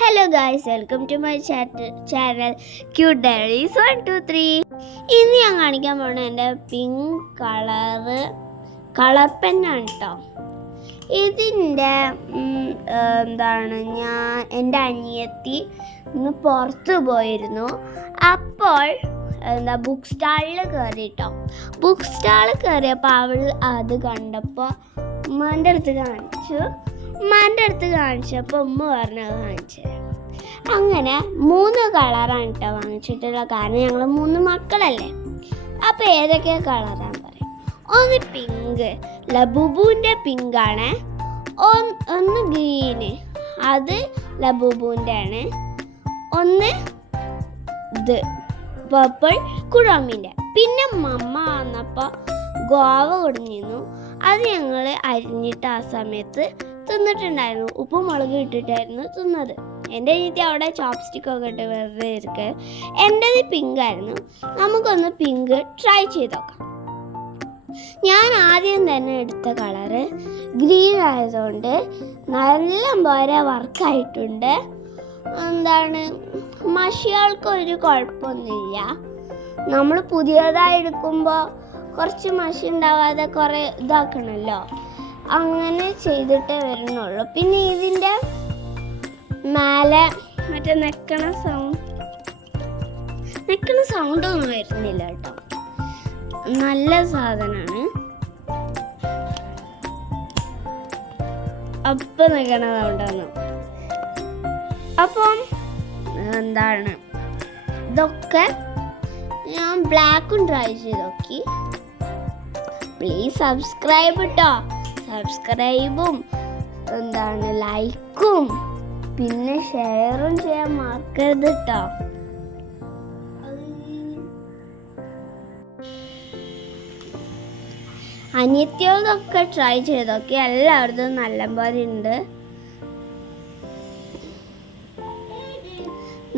Hello guys, welcome to my channel Cute Diaries 1 2 3. ഇന്ന് ഞാൻ കാണിക്കാൻ പോണ എൻ്റെ പിങ്ക് കളർ പെന്നാണ് കേട്ടോ. ഇതിൻ്റെ എൻ്റെ അനിയത്തി ഇന്ന് പുറത്ത് പോയിരുന്നു. അപ്പോൾ ബുക്ക് സ്റ്റാളിൽ കയറി കേട്ടോ. ബുക്ക് സ്റ്റാളിൽ കയറിയപ്പോൾ അവൾ അത് കണ്ടപ്പോൾ ഉമ്മാൻ്റെ അടുത്ത് കാണിച്ചപ്പോൾ ഉമ്മ പറഞ്ഞത് കാണിച്ചു തരാം. അങ്ങനെ 3 കളറാണ് കേട്ടോ വാങ്ങിച്ചിട്ടുള്ള. കാരണം ഞങ്ങൾ 3 മക്കളല്ലേ. അപ്പോൾ ഏതൊക്കെ കളറാണ് പറയും. ഒന്ന് പിങ്ക്, ലബുബുവിൻ്റെ പിങ്കാണ്. ഒന്ന് ഗ്രീന്, അത് ലബുബുവിൻ്റെ ആണ്. ഒന്ന് ഇത് പർപ്പിൾ, കുഴമ്മിൻ്റെ. പിന്നെ മമ്മ വന്നപ്പോൾ ഗോവ കൊടുന്നിരുന്നു. അത് ഞങ്ങൾ അരിഞ്ഞിട്ട് ആ സമയത്ത് തിന്നിട്ടുണ്ടായിരുന്നു. ഉപ്പും മുളകും ഇട്ടിട്ടായിരുന്നു തിന്നത്. എൻ്റെ അനിയത്തി അവിടെ ചോപ്സ്റ്റിക്കൊക്കെ ഇട്ട് വെറുതെ ഇരിക്കുക. എൻ്റേത് പിങ്ക് ആയിരുന്നു. നമുക്കൊന്ന് പിങ്ക് ട്രൈ ചെയ്ത് നോക്കാം. ഞാൻ ആദ്യം തന്നെ എടുത്ത കളറ് ഗ്രീൻ ആയതുകൊണ്ട് നല്ല പോലെ വർക്കായിട്ടുണ്ട്. മഷികൾക്കൊരു കുഴപ്പമൊന്നുമില്ല. നമ്മൾ പുതിയതായി എടുക്കുമ്പോൾ കുറച്ച് മഷി ഉണ്ടാവാതെ കുറേ ഇതാക്കണമല്ലോ, അങ്ങനെ ചെയ്തിട്ടേ വരുന്നുള്ളൂ. പിന്നെ ഇതിൻ്റെ മേലെ മറ്റേ നെക്കണ സൗണ്ടൊന്നും വരുന്നില്ല കേട്ടോ. നല്ല സാധനമാണ്. അപ്പം നെക്കണ സൗണ്ടൊന്നും. അപ്പം ഇതൊക്കെ ഞാൻ ബ്ലാക്കും ട്രൈ ചെയ്ത് നോക്കി. പ്ലീസ് സബ്സ്ക്രൈബ് കേട്ടോ. സബ്സ്ക്രൈബും ലൈക്കും പിന്നെ ഷെയറും ചെയ്യാൻ മറക്കരുത് കേട്ടോ. അനിയത്തിയോടൊക്കെ ട്രൈ ചെയ്തൊക്കെ എല്ലായിടത്തും നല്ലപോലെ ഉണ്ട്.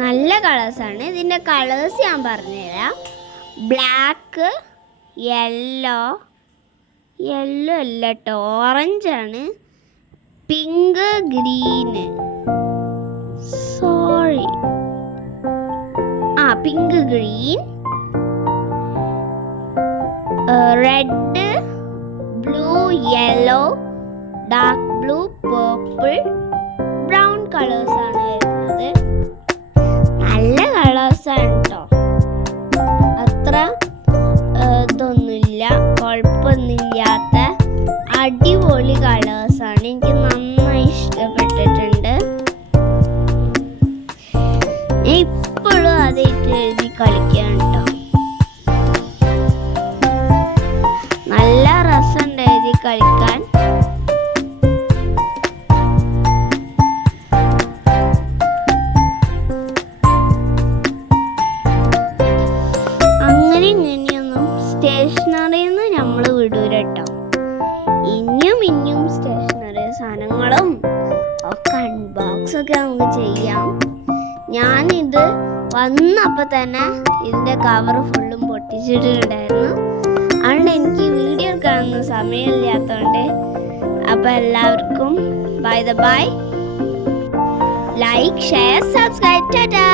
നല്ല കളേഴ്സാണ്. ഇതിൻ്റെ കളേഴ്സ് ഞാൻ പറഞ്ഞുതരാം. ബ്ലാക്ക്, യെല്ലോ അല്ല കേട്ടോ, ഓറഞ്ചാണ്. Pink, green, pink, green, red, blue, yellow, dark blue, purple, brown കളേഴ്സാണ് വരുന്നത്. നല്ല കളേഴ്സാണ് കേട്ടോ. അത്ര ഇതൊന്നുമില്ല, കുഴപ്പമൊന്നുമില്ലാത്ത അടിപൊളി കളേഴ്സാണ്. എനിക്ക് നന്നായി ഇഷ്ടപ്പെട്ടിട്ടുണ്ട്. ഞാൻ ഇപ്പോഴും അതായിട്ട് എഴുതി കളിക്കാൻ കേട്ടോ. നല്ല രസമുണ്ട് എഴുതി കളിക്കാൻ. അങ്ങനെ ഇങ്ങനെയൊന്നും സ്റ്റേഷനറിയിൽ നിന്ന് നമ്മൾ വിടൂല കേട്ടോ. ഇനിയും സ്റ്റേഷനറി സാധനങ്ങളും ഒക്കെ അൺബോക്സ് ഒക്കെ നമുക്ക് ചെയ്യാം. ഞാനിത് വന്നപ്പോൾ തന്നെ ഇതിൻ്റെ കവർ ഫുള്ളും പൊട്ടിച്ചിട്ടുണ്ടായിരുന്നു. അതുകൊണ്ട് എനിക്ക് വീഡിയോ കാണുന്ന സമയമില്ലാത്തതുകൊണ്ട്. അപ്പോൾ എല്ലാവർക്കും bye. Like, share, subscribe. Tata.